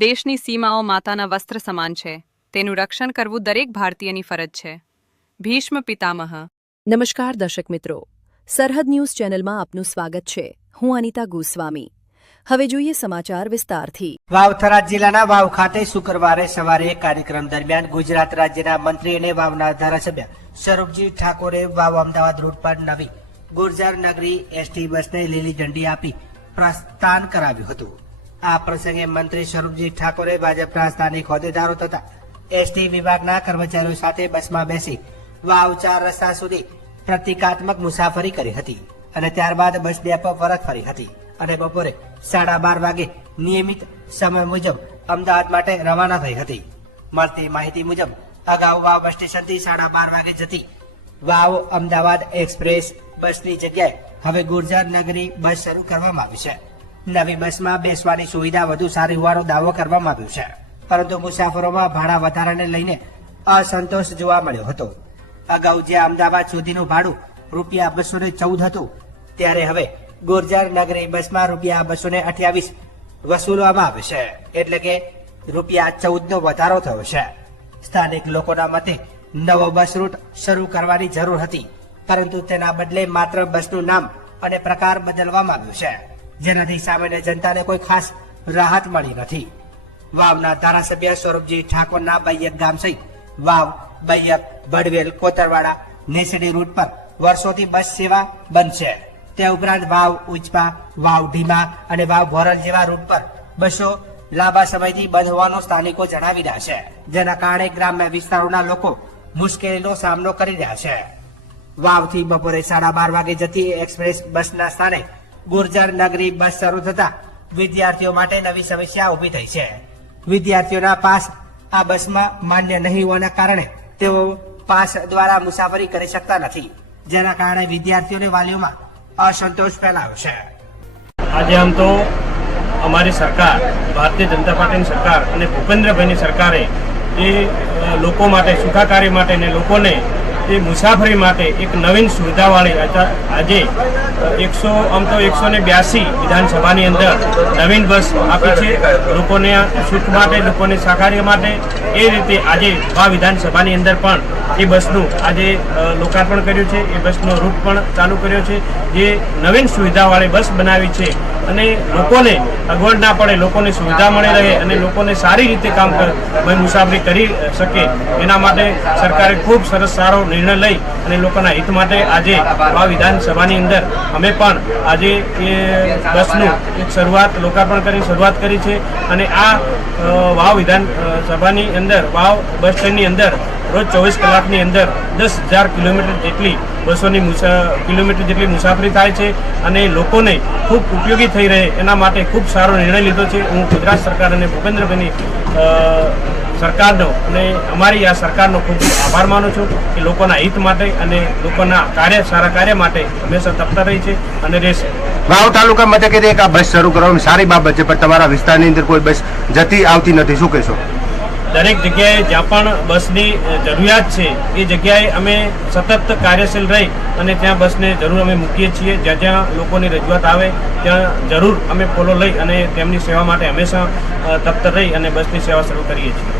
દેશની સીમાઓ માતાના વસ્ત્ર સમાન છે. તેનું રક્ષણ કરવું દરેક ભારતીયની ફરજ છે. ભીષ્મ પિતામહ. નમસ્કાર દર્શક મિત્રો, સરહદ ન્યૂઝ ચેનલમાં આપનું સ્વાગત છે. હું અનિતા ગોસ્વામી. હવે જોઈએ સમાચાર વિસ્તારથી. વાવ થરાદ જિલ્લાના વાવ ખાતે શુક્રવારે સવારે એક કાર્યક્રમ દરમિયાન ગુજરાત રાજ્યના મંત્રી અને વાવના ધારાસભ્ય સ્વરૂપજી ઠાકોરે વાવ અમદાવાદ રૂટ પર નવી ગુર્જર નગરી એસટી બસને લીલી ઝંડી આપી પ્રસ્થાન કરાવ્યું હતું. આ પ્રસંગે મંત્રી સ્વરૂપજી ઠાકોરે ભાજપના સ્થાનિક હોદ્દેદારો તથા એસટી વિભાગના કર્મચારીઓ સાથે બસમાં બેસી વાવ 4 રસ્તા સુધી પ્રતિકાત્મક મુસાફરી કરી હતી અને ત્યારબાદ બસ ડેપો પરત ફરી હતી અને બપોરે 12:30 વાગે નિયમિત સમય મુજબ અમદાવાદ માટે રવાના થઈ હતી. મળતી માહિતી મુજબ અગાઉ વાવ બસ સ્ટેશનથી 12:30 વાગે જતી વાવ અમદાવાદ એક્સપ્રેસ બસની જગ્યાએ હવે ગુર્જર નગરી બસ શરૂ કરવામાં આવી છે. નવી બસમાં બેસવાની સુવિધા વધુ સારી હોવાનો દાવો કરવામાં આવ્યો છે, પરંતુ મુસાફરોમાં ભાડા વધારાને લઈને અસંતોષ જોવા મળ્યો હતો. અગાઉ જે અમદાવાદ સુધીનું ભાડું ₹214 હતું, ત્યારે હવે ગુર્જર નગરી બસમાં ₹228 વસૂલવામાં આવે છે, એટલે કે ₹14 નો વધારો થયો છે. સ્થાનિક લોકોના મતે નવો બસ રૂટ શરૂ કરવાની જરૂર હતી, પરંતુ તેના બદલે માત્ર બસનું નામ અને પ્રકાર બદલવામાં આવ્યું છે, જેનાથી સામાન્ય જનતાને કોઈ ખાસ રાહત મળી નથી. વાવના ધારાસભ્ય સ્વરૂપજી ઠાકોરના બૈયક ગામ સહિત વાવ, બૈયક, બડવેલ, કોતરવાડા, નેસડી રૂટ પર વર્ષોથી બસ સેવા બંધ છે. તે ઉપરાંત વાવ ઉચપા, વાવ ઢીમા અને વાવ ભોરલ જેવા રૂટ પર બસો લાંબા સમયથી બંધ હોવાનું સ્થાનિકો જણાવી રહ્યા છે, જેના કારણે ગ્રામ્ય વિસ્તારોના લોકો મુશ્કેલીનો સામનો કરી રહ્યા છે. વાવથી બપોરે 12:30 વાગે જતી એક્સપ્રેસ બસના સ્થાને ગુર્જર નગરી બસ શરૂ થતા વિદ્યાર્થીઓ માટે નવી સમસ્યા ઊભી થઈ છે. વિદ્યાર્થીઓના પાસ આ બસમાં માન્ય નહીં હોવાના કારણે તેઓ પાસ દ્વારા મુસાફરી કરી શકતા નથી, જેના કારણે વિદ્યાર્થીઓને વાલીઓમાં અસંતોષ ફેલાયો છે. આજે આમ તો અમારી સરકાર, ભારતીય જનતા પાર્ટીની સરકાર અને ભૂપેન્દ્રભાઈની સરકારે એ લોકો માટે, સુખાકારી માટે અને લોકોને એ મુસાફરી માટે એક નવીન સુવિધાવાળી આજે 182 વિધાનસભાની અંદર નવીન બસ આપી છે. લોકોને સુખ માટે, લોકોને સહકાર્ય માટે એ રીતે આજે આ વિધાનસભાની અંદર પણ એ બસનું આજે લોકાર્પણ કર્યું છે. એ બસનો રૂટ પણ ચાલુ કર્યો છે, જે નવીન સુવિધાવાળી બસ બનાવી છે અને લોકોને અગવડ ના પડે, લોકોને સુવિધા મળી રહે અને લોકોને સારી રીતે મુસાફરી કરી શકે, એના માટે સરકારે ખૂબ સરસ સારો નિર્ણય લઈ અને લોકોના હિત માટે આજે આ વિધાનસભાની અંદર અમે પણ આજે એ બસનું એક લોકાર્પણ કરી શરૂઆત કરી છે. અને આ વાવ વિધાનસભાની અંદર, વાવ બસ સ્ટેન્ડની અંદર રોજ 24 કલાકની અંદર 10,000 કિલોમીટર જેટલી મુસાફરી થાય છે અને લોકોને ખૂબ ઉપયોગી થઈ રહે એના માટે ખૂબ સારો નિર્ણય લીધો છે. હું ગુજરાત સરકાર અને ભૂપેન્દ્રભાઈની સરકારનો અને અમારી આ સરકારનો ખૂબ આભાર માનું છું કે લોકોના હિત માટે અને લોકોના સારા કાર્ય માટે હંમેશા તત્પર રહી છે અને રહેશે. વાવ તાલુકા મથકે એક આ બસ શરૂ કરવાની સારી બાબત છે, પણ તમારા વિસ્તારની અંદર કોઈ બસ જતી આવતી નથી, શું કહેશો? દરેક જગ્યાએ જ્યાં પણ બસની જરૂરિયાત છે એ જગ્યાએ અમે સતત કાર્યશીલ રહી અને ત્યાં બસને જરૂર અમે મૂકીએ છીએ. જ્યાં જ્યાં લોકોની રજૂઆત આવે ત્યાં જરૂર અમે ફોલો લઈ અને તેમની સેવા માટે હંમેશા તત્પર રહી અને બસની સેવા શરૂ કરીએ છીએ.